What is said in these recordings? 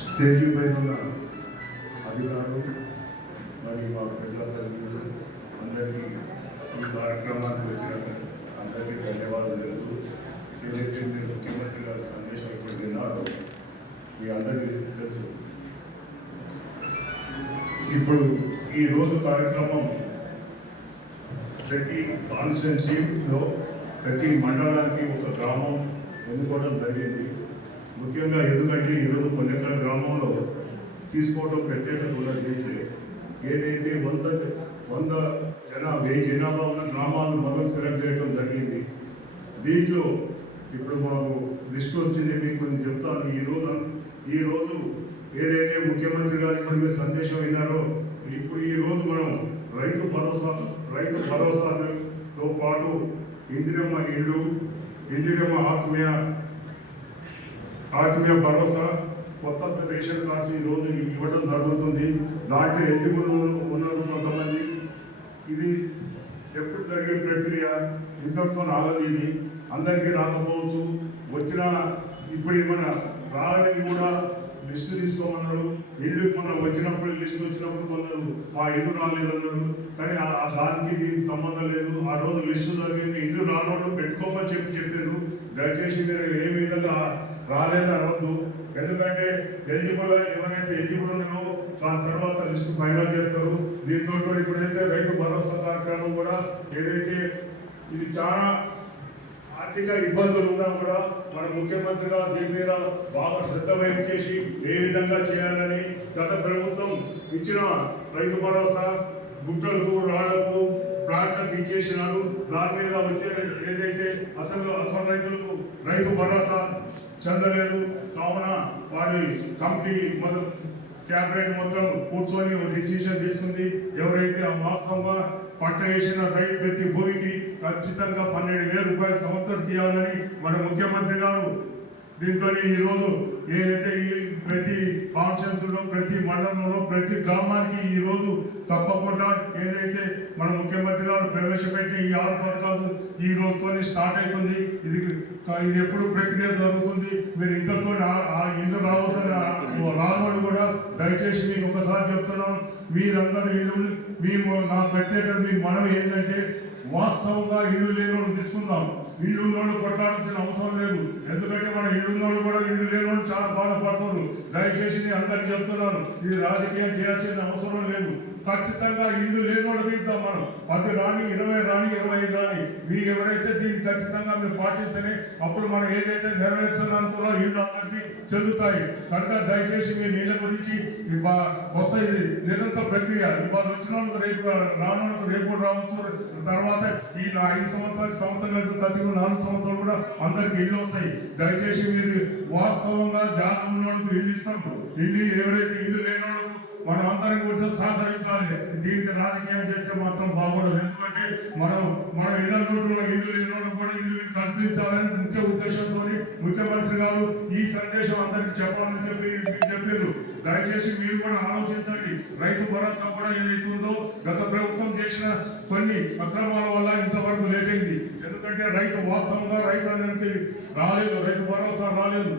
Stage పైన ఉన్న అధికారులు మరియు మా ప్రజాప్రతినిధులు అందరికీ ఈ కార్యక్రమానికి వచ్చిన అందరికీ ధన్యవాదాలు తెలుసు ఏదైతే మీరు ముఖ్యమంత్రి గారు సందేశం ఇప్పుడు విన్నారో మీ అందరికీ తెలుసు. ఇప్పుడు ఈ రోజు కార్యక్రమం ప్రతి కాన్స్టిట్యున్సీలో ప్రతి మండలానికి ఒక గ్రామం ఎన్నుకోవడం జరిగింది. ముఖ్యంగా ఎందుకంటే ఈరోజు కొన్నికల గ్రామంలో తీసుకోవడం ప్రత్యేకత ఉన్నది చేసే ఏదైతే వంద వంద జనా వెయ్యి జనాభా ఉన్న గ్రామాలను మొదలు సెలెక్ట్ చేయడం జరిగింది. దీంట్లో ఇప్పుడు మాకు లిస్ట్ వచ్చింది మీకు కొంచెం చెప్తాను. ఈ రోజు ఈ రోజు ఏదైతే ముఖ్యమంత్రి గారు ఇప్పుడు మీరు సందేశం విన్నారో ఇప్పుడు ఈ రోజు మనం రైతు భరోసా రైతు భరోసాతో పాటు ఇందిరమ్మ ఇల్లు ఇందిరమ్మ ఆత్మీయ ఆత్మీయ భరోసా కొత్త రేషన్ కార్డ్స్ ఈ రోజు ఇవ్వడం జరుగుతుంది. దాంట్లో ఎలిజిబుల్ ఉన్నారు కొంతమంది? ఇది ఎప్పుడు జరిగే ప్రక్రియ? ఇంతటితో ఆగదు ఇది అందరికీ రాకపోవచ్చు. వచ్చిన ఇప్పుడు మన రాలని కూడా లిస్టు తీసుకోమన్నాడు. ఇల్లు మన వచ్చినప్పుడు లిస్టు వచ్చినప్పుడు కొందరు ఆ ఇల్లు రాలేదన్నారు కానీ ఆ- దానికి దీనికి సంబంధం లేదు. ఆ రోజు లిస్టు జరిగింది. ఇల్లు రానోళ్ళు పెట్టుకోమని చెప్పి చెప్పారు దయచేసి మీరు ఏ విధంగా రాలేదు అనొద్దు ఎందుకంటే ఎలిజిబుల్ ఎవరైతే ఎలిజిబుల్ ఉన్నారో దాని తర్వాత లిస్టు ఫైనల్ చేస్తారు. దీంతో ఇప్పుడైతే రైతు భరోసా కార్యక్రమం కూడా ఏదైతే ఇది చాలా ఆర్థిక ఇబ్బందులు ఉన్నా కూడా మన ముఖ్యమంత్రి గారు దీని మీద బాగా శ్రద్ధ వహించేసి ఏ విధంగా చేయాలని గత ప్రభుత్వం ఇచ్చిన రైతు భరోసా గుట్టలకు రాళ్ళకు ప్రాంతానికి ఇచ్చేసినారు. దాని మీద వచ్చే ఏదైతే అసలు అసలు రైతులకు రైతు భరోసా చెందలేదు. కావున వారి కమిటీ మొదటి క్యాబినెట్ మొత్తం కూర్చొని డిసిషన్ తీసుకుంది. ఎవరైతే వాస్తవంగా పంట వేసిన రైతు ప్రతి భూమికి ఖచ్చితంగా పన్నెండు వేల రూపాయలు సంవత్సరం చేయాలని మన ముఖ్యమంత్రి గారు. దీంతో ఈ రోజు ఏదైతే ఈ ప్రతి కాన్ఫరెన్స్ ప్రతి మండలంలో ప్రతి గ్రామానికి ఈ రోజు తప్పకుండా ఏదైతే మన ముఖ్యమంత్రి గారు ప్రవేశపెట్టి ఈ ఆరు పథకాలు ఈ రోజుతో స్టార్ట్ అవుతుంది. ఇది ఇది ఎప్పుడు ప్రక్రియ జరుగుతుంది? మీరు ఇంతతో ఆ ఇల్లు రావద్దని రామని కూడా దయచేసి మీకు ఒకసారి చెప్తున్నాం. మీరందరూ ఇల్లు మేము నా ప్రత్యేక మీకు మనవి ఏంటంటే వాస్తవంగా ఇల్లు లేని వాళ్ళు తీసుకుందాం. ఇల్లు ఉన్నోళ్ళు కొట్టాల్సిన అవసరం లేదు. ఎందుకంటే మన ఇల్లు కూడా ఇల్లు లేని వాళ్ళు చాలా బాధపడతారు దయచేసి నేను అందరికి చెప్తున్నాను ఇది రాజకీయం చేయాల్సిన అవసరం లేదు. ఖచ్చితంగా ఇల్లు లేని ఇద్దాం మనం. పది రాని ఇరవై రాని ఇరవై ఐదు రాని. మీరు ఎవరైతే దీన్ని ఖచ్చితంగా మీరు పాటిస్తేనే అప్పుడు మనం ఏదైతే నెరవేరుస్తున్నాను కూడా ఇల్లు అందరికీ చెందుతాయి కనుక దయచేసి మీ నీళ్ళ గురించి వస్తాయి ఇది నిరంతర ప్రక్రియ. ఇవాళ వచ్చిన రేపు రానులకు రేపు రావచ్చు. తర్వాత ఈ ఐదు సంవత్సరాలు సంవత్సరం ప్రతి నాలుగు సంవత్సరాలు కూడా అందరికి ఇల్లు వస్తాయి. దయచేసి మీరు వాస్తవంగా జాతం ఉన్న వాళ్ళకు ఇల్లు ఇస్తాం ఇల్లు ఎవరైతే ఇల్లు లేని మనం అందరం కూర్చొని సహకరించాలి. దీనికి రాజకీయం చేస్తే మాత్రం బాగుండదు. ఎందుకంటే మనం మన ఇళ్ళ రోడ్డులో ఇల్లు లేని కూడా ఇల్లు కల్పించాలని ముఖ్య ఉద్దేశంతో ముఖ్యమంత్రి గారు ఈ సందేశం అందరికి చెప్పాలని చెప్పి చెప్పారు. దయచేసి మీరు కూడా ఆలోచించండి. రైతు భరోసా కూడా ఏదైతే ఉందో గత ప్రభుత్వం చేసిన కొన్ని అక్రమాల వల్ల ఇంతవరకు లేటైంది ఎందుకంటే రైతు వాస్తవంగా రైతు అనేది రాలేదు. రైతు భరోసా రాలేదు.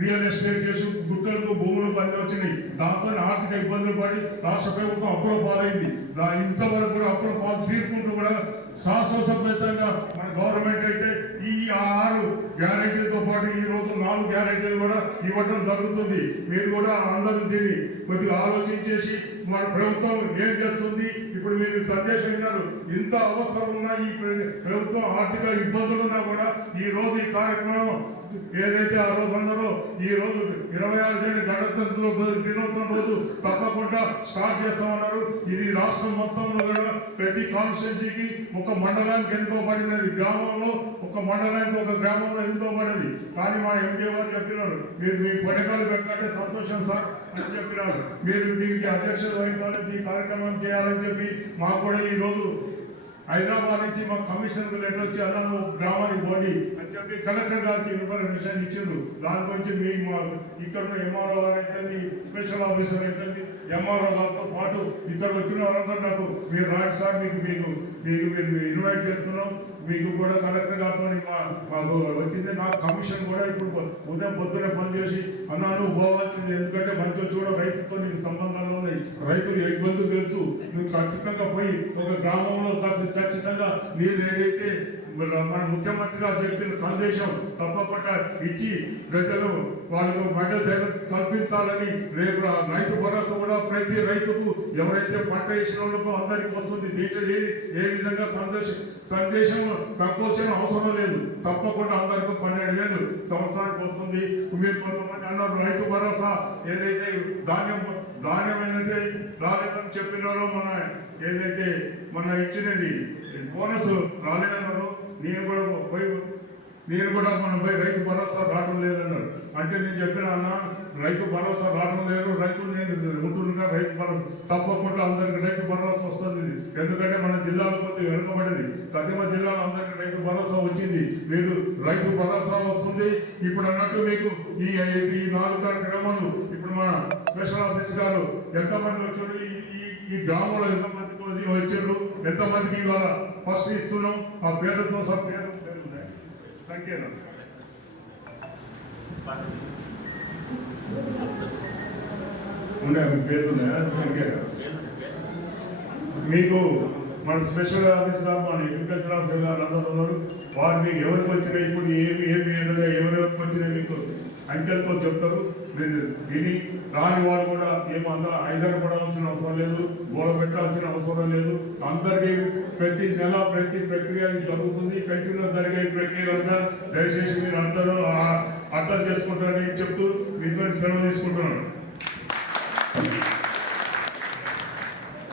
రియల్ ఎస్టేట్ చేసి గుట్టలకు భూములు పని వచ్చినాయి. దాంతో ఆర్థిక ఇబ్బందులు పడి రాష్ట్ర ప్రభుత్వం అప్పుల పాలైంది. దా- ఇంతవరకు కూడా అప్పుల పాలు తీర్పుకుంటూ కూడా శాశ్వతపేతంగా మన గవర్నమెంట్ అయితే ఈ ఆరు గ్యారెంటీలతో పాటు ఈ రోజు నాలుగు గ్యారెంటీలు కూడా ఇవ్వడం జరుగుతుంది. మీరు కూడా అందరూ తిని కొద్దిగా ఆలోచించేసి మన ప్రభుత్వం ఏం చేస్తుంది? ఇప్పుడు మీరు సందేశం విన్నారు. ఇంత అవస్థలు ఉన్నా ఈ ప్రభుత్వం ఆర్థిక ఇబ్బందులు ఉన్నా కూడా ఈ రోజు ఈ కార్యక్రమం ఏదైతే ఆ రోజు అందరూ ఈ రోజు ఇరవై ఆరు జన గణతంత్ర దినోత్సవం రోజు తప్పకుండా స్టార్ట్ చేస్తామన్నారు. ఇది రాష్ట్రం మొత్తంలో కూడా ప్రతి కాన్స్టిట్యున్సీకి ఒక మండలానికి ఎన్నుకోబడినది. గ్రామంలో ఒక మండలానికి ఒక గ్రామంలో ఎన్నుకోబడినది. కానీ మా ఎంపీ వారు చెప్పినారు మీరు మీ పథకాలు పెట్టాలంటే సంతోషం సార్ అని చెప్పినారు. మీరు దీనికి అధ్యక్షత వహించాలి ఈ కార్యక్రమం చేయాలని చెప్పి మాకు కూడా ఈ రోజు హైదరాబాద్ నుంచి మా కమిషనర్ లెటర్ వచ్చి అన్నాను గ్రామానికి చెప్పి కలెక్టర్ గారికి ఇన్ఫర్మేషన్ ఇచ్చిండు దాని గురించి మీ మా ఇక్కడ ఉన్న ఎంఆర్ఓ గారు అయితే స్పెషల్ ఆఫీసర్ అయితే ఎంఆర్ఓ గారితో పాటు ఇక్కడ వచ్చిన వాళ్ళందరూ నాకు మీరు రాజు సార్ మీకు మీకు మీకు మీరు ఇన్వైట్ చేస్తున్నాం. మీకు కూడా కలెక్టర్ గారితో మా మాకు వచ్చింది. నాకు కమిషన్ కూడా ఇప్పుడు ఉదయం పొద్దునే పనిచేసి చేసి అన్నా నువ్వు పోవాల్సింది. ఎందుకంటే మంచి కూడా రైతుతో నీకు సంబంధాలు ఉన్నాయి. రైతులు ఇబ్బందులు తెలుసు. నువ్వు ఖచ్చితంగా పోయి ఒక గ్రామంలో ఖచ్చితంగా నీరు ఏదైతే మన ముఖ్యమంత్రి గారు చెప్పిన సందేశం తప్పకుండా ఇచ్చి ప్రజలు వాళ్ళకు మధ్య ధర కల్పించాలని రేపు రైతు భరోసా కూడా ప్రతి రైతుకు ఎవరైతే పంట వేసిన వాళ్ళకు అందరికి వస్తుంది. దీంట్లో ఏ ఏ విధంగా సందేశం సందేశం సంకోచన అవసరం లేదు. తప్పకుండా అందరికీ పన్నెండు వేలు సంవత్సరానికి వస్తుంది. మీరు కొంతమంది అన్నారు రైతు భరోసా ఏదైతే ధాన్యం ధాన్యం ఏదైతే రాలేదని చెప్పినారో మన ఏదైతే మన ఇచ్చినది బోనస్ రాలేదన్నారు. నేను కూడా పోయి నేను కూడా మనం పోయి రైతు భరోసా రావడం లేదన్నారు అంటే నేను చెప్పిన అన్న రైతు భరోసా రావడం లేదు రైతులు నేను ఉంటున్నా రైతు భరోసా తప్పకుండా అందరికి రైతు భరోసా వస్తుంది. ఎందుకంటే మన జిల్లాలో కొద్దిగా వెనుకబడింది కదిమ జిల్లాలో అందరికి రైతు భరోసా వచ్చింది. మీరు రైతు భరోసా వస్తుంది. ఇప్పుడు అన్నట్టు మీకు ఈ ఈ నాలుగు కార్యక్రమాలు ఇప్పుడు మన స్పెషల్ ఆఫీస్ గారు ఎంతమంది వచ్చారు? ఈ ఈ- ఎంతమంది గ్రామంలో ఎంతమందికి వచ్చారు ఎంతమందికి ఇవాళ ఫస్ట్ ఇస్తున్నాం. ఆ పేరుతో సహా పేరు పేరు సంఖ్యలో పేర్లు మీకు మన స్పెషల్ ఆఫీస్ మన అగ్రికల్చర్ ఆఫీసర్ గారు అందరూ ఉన్నారు. వారు మీకు ఎవరికి వచ్చినాయి ఇప్పుడు ఏమి ఏమి విధంగా ఎవరెవరికి వచ్చినాయి మీకు అంకెలతో చెప్తారు. మీరు విని రాని వారు కూడా ఏమన్నా ఐదరపడాల్సిన అవసరం లేదు. గోడ పెట్టాల్సిన అవసరం లేదు. అందరికీ ప్రతి నెల ప్రతి ప్రక్రియ జరుగుతుంది. కంటిన్యూ జరిగే ప్రక్రియ కనుక దయచేసి మీరు అందరూ అర్థం చేసుకుంటారని చెప్తూ మీతో సెలవు తీసుకుంటున్నాను.